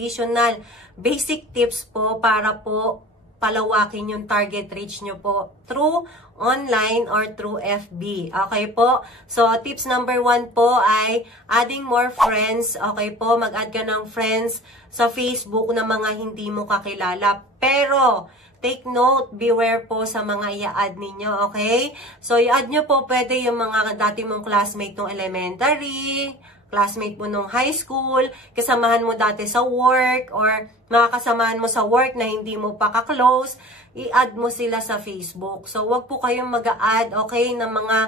additional basic tips po para po palawakin yung target reach nyo po through online or through FB. Okay po? So, tips number 1 po ay adding more friends. Okay po? Mag-add ka ng friends sa Facebook na mga hindi mo kakilala. Pero, take note, beware po sa mga i-add ninyo. Okay? So, i-add nyo po pwede yung mga dati mong classmate ng elementary, classmate mo nung high school, kasamahan mo dati sa work, or mga kasamahan mo sa work na hindi mo pa ka-close, i-add mo sila sa Facebook. So, wag po kayong mag-add, okay, ng mga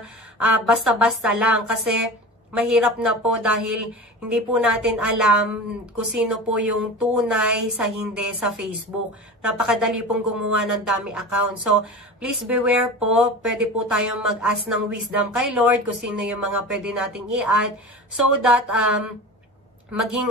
basta-basta lang kasi mahirap na po dahil hindi po natin alam kung sino po yung tunay sa hindi sa Facebook. Napakadali pong gumawa ng dami account. So, please beware po. Pwede po tayong mag-ask ng wisdom kay Lord kung sino yung mga pwede nating i-add so that maging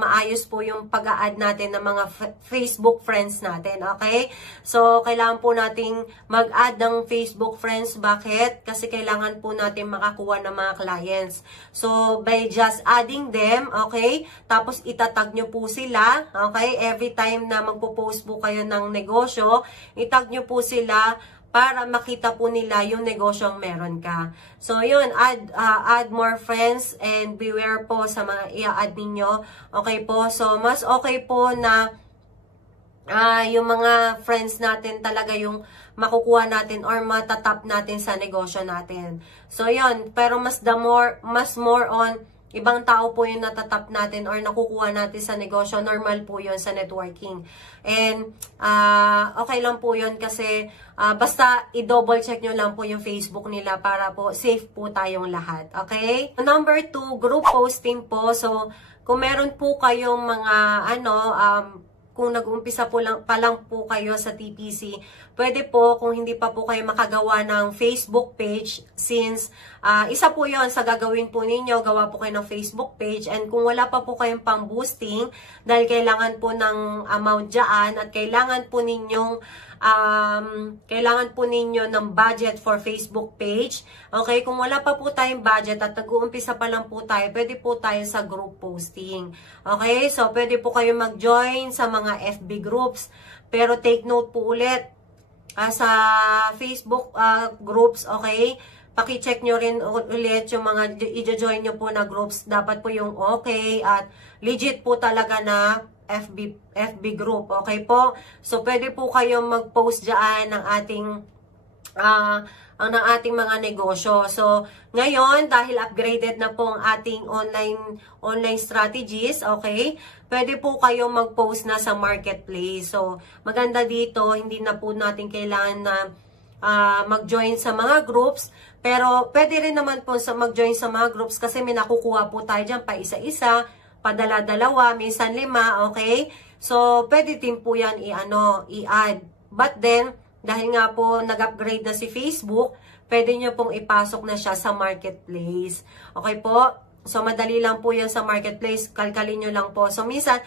maayos po yung pag-a-add natin ng mga Facebook friends natin, okay? So, kailangan po nating mag-add ng Facebook friends. Bakit? Kasi kailangan po natin makakuha ng mga clients. So, by just adding them, okay? Tapos, itatag nyo po sila, okay? Every time na magpo-post po kayo ng negosyo, itag nyo po sila para makita po nila yung negosyong meron ka. So, yun, add more friends and beware po sa mga i-add ninyo. Okay po? So, mas okay po na yung mga friends natin talaga yung makukuha natin or matatap natin sa negosyo natin. So, yun. Pero mas more on ibang tao po yung natatap natin or nakukuha natin sa negosyo. Normal po yun sa networking. And, okay lang po yun kasi basta i-double check nyo lang po yung Facebook nila para po safe po tayong lahat. Okay? Number 2, group posting po. So, kung meron po kayong mga, kung nag-umpisa po pa lang po kayo sa TPC, pwede po kung hindi pa po kayo makagawa ng Facebook page since isa po yon sa gagawin po ninyo, gawa po kayo ng Facebook page and kung wala pa po kayong pang boosting dahil kailangan po ng amount dyan at kailangan po ninyo ng budget for Facebook page. Okay, kung wala pa po tayong budget at nag-uumpisa pa lang po tayo, pwede po tayo sa group posting. Okay, so pwede po kayo mag-join sa mga FB groups. Pero take note po ulit, sa Facebook groups, okay, paki-check nyo rin ulit yung mga i-join nyo po na groups. Dapat po yung okay at legit po talaga na FB group. Okay po? So, pwede po kayong mag-post dyan ng ating mga negosyo. So, ngayon, dahil upgraded na po ang ating online strategies, okay, pwede po kayong mag-post na sa marketplace. So, maganda dito, hindi na po natin kailangan na mag-join sa mga groups, pero pwede rin naman po mag-join sa mga groups kasi may nakukuha po tayo dyan pa isa-isa, padala-dalawa, minsan 5, okay? So, pwede din po yan i-add. But then, dahil nga po nag-upgrade na si Facebook, pwede nyo pong ipasok na siya sa marketplace. Okay po? So, madali lang po yan sa marketplace. Kalkalin nyo lang po. So, minsan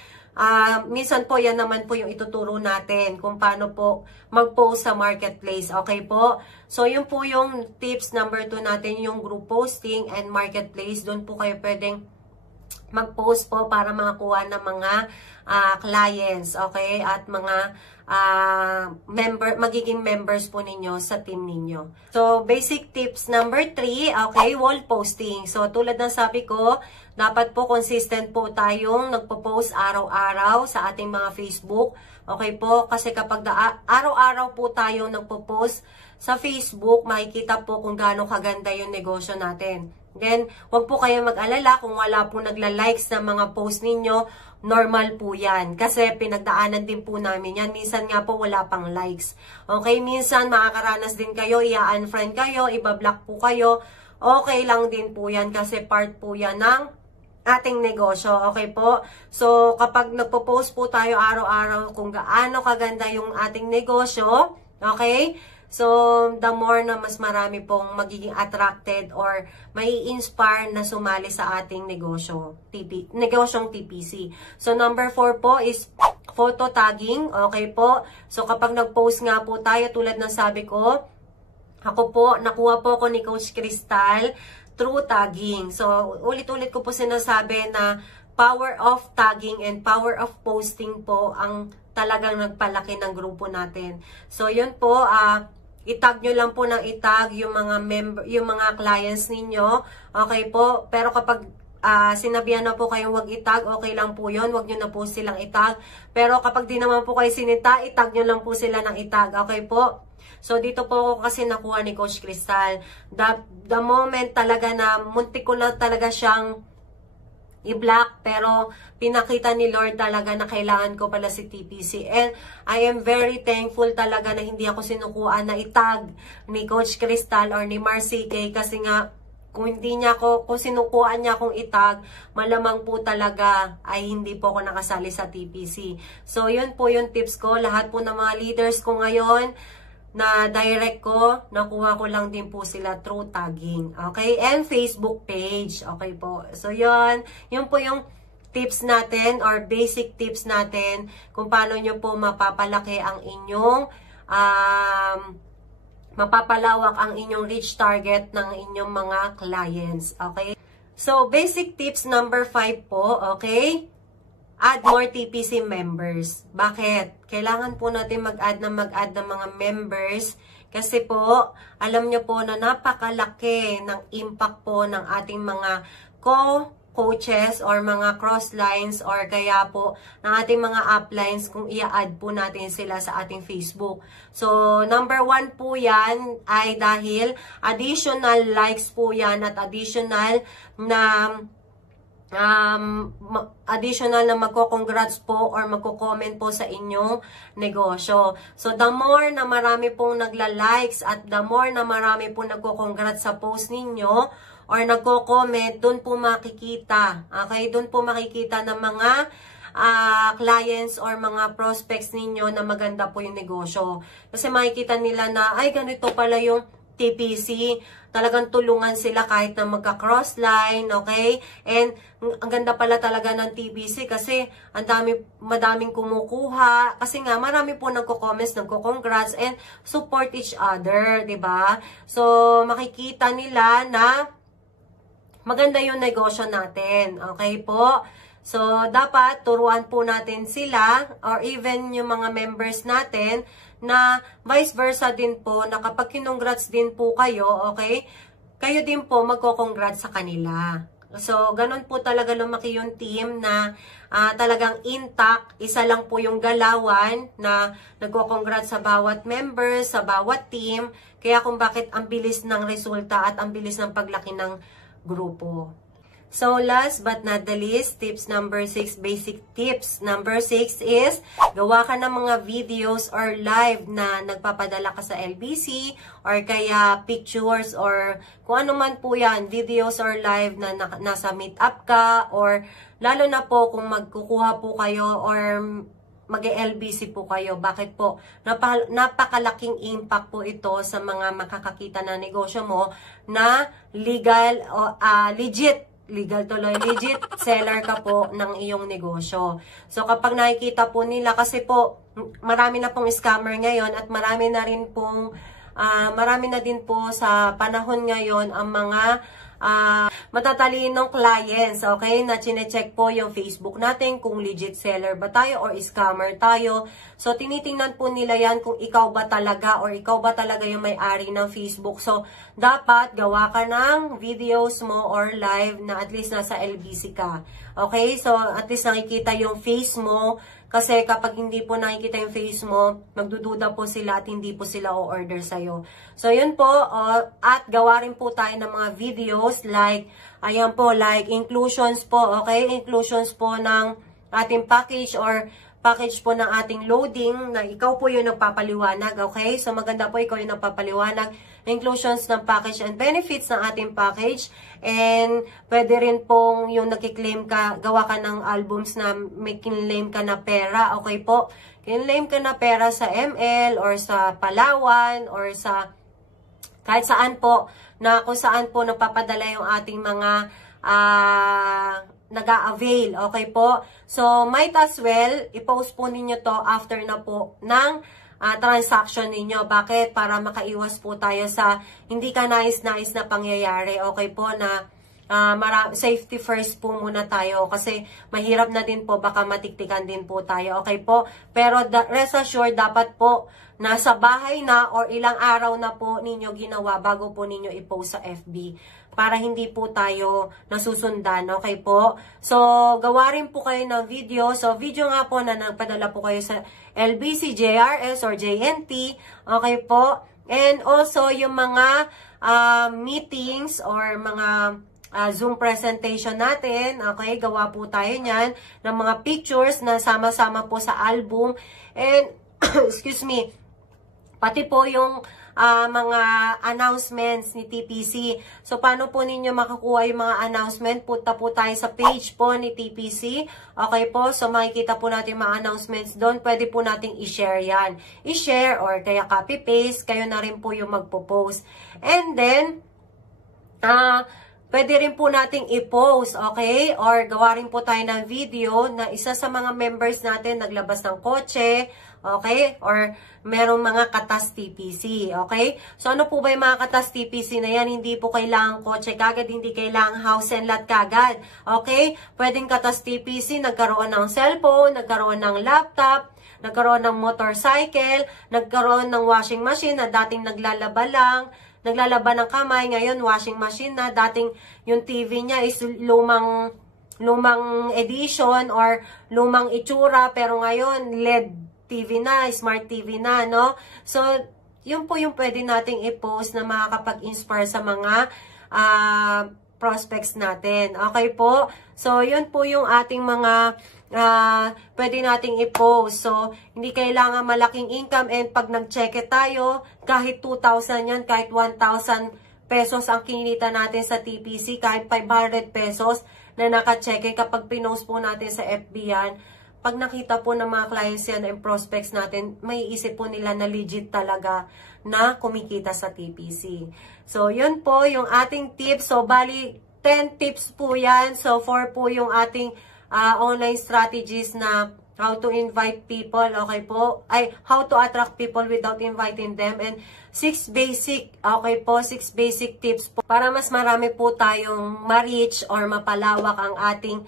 po yan naman po yung ituturo natin kung paano po mag-post sa marketplace. Okay po? So, yun po yung tips number 2 natin, yung group posting and marketplace. Doon po kayo pwedeng mag-post po para makakuha ng mga clients. Okay? At mga magiging members po ninyo sa team ninyo. So, basic tips number 3, okay, wall posting. So, tulad ng sabi ko, dapat po consistent po tayong nagpo-post araw-araw sa ating mga Facebook. Okay po, kasi kapag araw-araw po tayong nagpo-post sa Facebook, makikita po kung gaano kaganda yung negosyo natin. Then, wag po kayo mag-alala kung wala po nagla-likes ng mga post ninyo. Normal po yan. Kasi pinagdaanan din po namin yan. Minsan nga po wala pang likes. Okay, minsan makakaranas din kayo, i-unfriend kayo, ibablock po kayo. Okay lang din po yan kasi part po yan ng ating negosyo. Okay po? So, kapag nagpo-post po tayo araw-araw kung gaano kaganda yung ating negosyo, okay? So, the more na mas marami pong magiging attracted or may inspire na sumali sa ating negosyong TPC. So, number 4 po is photo tagging. Okay po? So, kapag nag-post nga po tayo, tulad ng sabi ko, ako po, nakuha po ako ni Coach Crystal through tagging. So, ulit-ulit ko po sinasabi na power of tagging and power of posting po ang talagang nagpalaki ng grupo natin. So, yun po, itag nyo lang po ng itag yung mga clients ninyo. Okay po, pero kapag sinabihan na po kayong wag itag, okay lang po yun, wag nyo na po silang itag. Pero kapag di naman po kayo sinita, itag nyo lang po sila ng itag. Okay po? So, dito po kasi nakuha ni Coach Crystal. The moment talaga na muntik ko na talaga siyang i-block, pero pinakita ni Lord talaga na kailangan ko pala si TPC. And I am very thankful talaga na hindi ako sinukuan na itag ni Coach Crystal or ni Marcy Kay, kasi nga, kung sinukuan niya akong itag, malamang po talaga ay hindi po ako nakasali sa TPC. So, yun po yung tips ko. Lahat po ng mga leaders ko ngayon, na direct ko, nakuha ko lang din po sila through tagging. Okay? And Facebook page. Okay po. So, yun po yung tips natin or basic tips natin kung paano nyo po mapapalaki ang inyong mapapalawak ang inyong reach target ng inyong mga clients. Okay? So, basic tips number 5 po. Okay? Add more TPC members. Bakit? Kailangan po natin mag-add ng mga members kasi po, alam nyo po na napakalaki ng impact po ng ating mga coaches or mga cross lines or kaya po ng ating mga uplines kung i-add po natin sila sa ating Facebook. So, number 1 po yan ay dahil additional likes po yan at additional na magko-congrats po or magko-comment po sa inyong negosyo. So, the more na marami pong nagla-likes at the more na marami pong nagko-congrats sa post ninyo or nagko-comment, doon po makikita. Okay? Doon po makikita ng mga clients or mga prospects ninyo na maganda po yung negosyo. Kasi makikita nila na, ay, ganito pala yung TPC, talagang tulungan sila kahit na magka-cross line, okay? And ang ganda pala talaga ng TPC kasi madaming kumukuha, kasi nga marami po nagko-comments, nagko-congrats, and support each other, di ba? So, makikita nila na maganda yung negosyo natin, okay po? So, dapat turuan po natin sila or even yung mga members natin na vice versa din po, na kapag kinongrats din po kayo, okay, kayo din po magko-congrats sa kanila. So, ganun po talaga lumaki yung team na talagang intact, isa lang po yung galawan na nagko-congrats sa bawat members, sa bawat team, kaya kung bakit ang bilis ng resulta at ang bilis ng paglaki ng grupo. So, last but not the least, tips number 6, basic tips. Number 6 is, gawa ka ng mga videos or live na nagpapadala ka sa LBC or kaya pictures or kung ano man po yan, videos or live na nasa meetup ka or lalo na po kung magkukuha po kayo or mag-LBC po kayo. Bakit po? Napakalaking impact po ito sa mga makakakita na negosyo mo na legal o legit seller ka po ng iyong negosyo. So, kapag nakikita po nila, kasi po, marami na pong scammer ngayon at marami na din po sa panahon ngayon ang mga matatalinong clients, okay, na chinecheck po yung Facebook natin kung legit seller ba tayo or scammer tayo. So, tinitingnan po nila yan kung ikaw ba talaga or ikaw ba talaga yung may-ari ng Facebook. So, dapat gawa ka ng videos mo or live na at least nasa LBC ka. Okay? So, at least nakikita yung face mo. Kasi kapag hindi po nakikita yung face mo, magdududa po sila at hindi po sila o-order sa'yo. So, yun po. At gawa rin po tayo ng mga videos like, ayan po, like inclusions po, okay? Inclusions po ng ating package or package po ng ating loading na ikaw po yung nagpapaliwanag, okay? So, maganda po ikaw yung nagpapaliwanag. Inclusions ng package and benefits ng ating package. And pwede rin pong yung nagkiklaim ka, gawa ka ng albums na may kinlaim ka na pera, okay po? Kinlaim ka na pera sa ML or sa Palawan or sa kahit saan po, na kung saan po napapadala yung ating mga nag-a-avail, okay po? So, might as well, i-post po ninyo to after na po ng transaction ninyo. Bakit? Para makaiwas po tayo sa hindi ka nais-nais na pangyayari, okay po, na safety first po muna tayo kasi mahirap na din po, baka matiktikan din po tayo. Okay po? Pero rest assured, dapat po nasa bahay na or ilang araw na po ninyo ginawa bago po ninyo i-post sa FB para hindi po tayo nasusundan. Okay po? So, gawa rin po kayo ng video. So, video nga po na nagpadala po kayo sa LBC, JRS, or JNT. Okay po? And also, yung mga meetings or mga Zoom presentation natin. Okay? Gawa po tayo niyan ng mga pictures na sama-sama po sa album. And, excuse me, pati po yung mga announcements ni TPC. So, paano po ninyo makakuha yung mga announcement? Punta po tayo sa page po ni TPC. Okay po? So, makikita po natin mga announcements doon. Pwede po nating i-share yan. I-share or kaya copy-paste. Kayo na rin po yung magpo-post. And then, pwede rin po nating i-post, okay? Or gawa rin po tayo ng video na isa sa mga members natin naglabas ng kotse, okay? Or merong mga katas TPC, okay? So, ano po ba yung mga katas TPC na yan? Hindi po kailangan kotse kagad, hindi kailangan house and lot kagad, okay? Pwedeng katas TPC, nagkaroon ng cellphone, nagkaroon ng laptop, nagkaroon ng motorcycle, nagkaroon ng washing machine na dating naglalaba ng kamay, ngayon washing machine na, dating yung TV niya is lumang edition or lumang itsura, pero ngayon LED TV na, smart TV na, no? So, yun po yung pwede nating i-post na makakapag-inspire sa mga prospects natin. Okay po? So, yun po yung ating mga pwede nating i-post. So, hindi kailangan malaking income, and pag nag-check tayo, kahit 2,000 yan, kahit 1,000 pesos ang kinita natin sa TPC, kahit 500 pesos na naka-check, kapag pinost po natin sa FB yan, pag nakita po ng mga clients yan and prospects natin, may isip po nila na legit talaga na kumikita sa TPC. So, yun po yung ating tips. So, bali, 10 tips po yan. So, 4 po yung ating online strategies na how to invite people, okay po? How to attract people without inviting them. And 6 basic, okay po, 6 basic tips po para mas marami po tayong ma-reach or mapalawak ang ating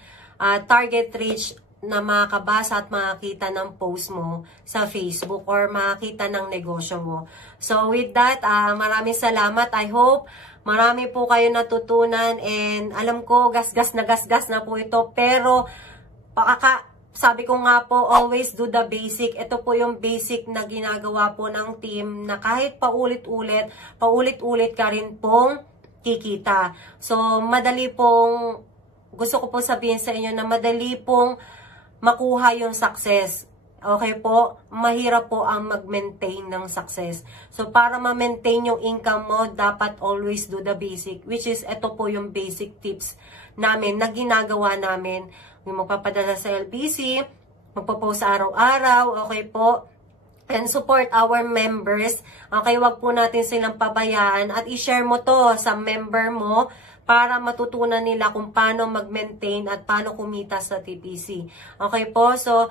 target reach na makakabasa at makakita ng post mo sa Facebook or makakita ng negosyo mo. So, with that, maraming salamat. I hope marami po kayo natutunan, and alam ko, gasgas na po ito, pero sabi ko nga po, always do the basic. Ito po yung basic na ginagawa po ng team na kahit paulit-ulit ka rin pong kikita. So, madali pong, gusto ko po sabihin sa inyo na madali pong makuha yung success. Okay po? Mahirap po ang mag-maintain ng success. So, para ma-maintain yung income mo, dapat always do the basic. Which is, ito po yung basic tips namin na ginagawa namin. Yung magpapadala sa LBC, magpo-post araw-araw, okay po? And support our members. Okay, wag po natin silang pabayaan. At i-share mo to sa member mo para matutunan nila kung paano mag-maintain at paano kumita sa TPC. Okay po? So,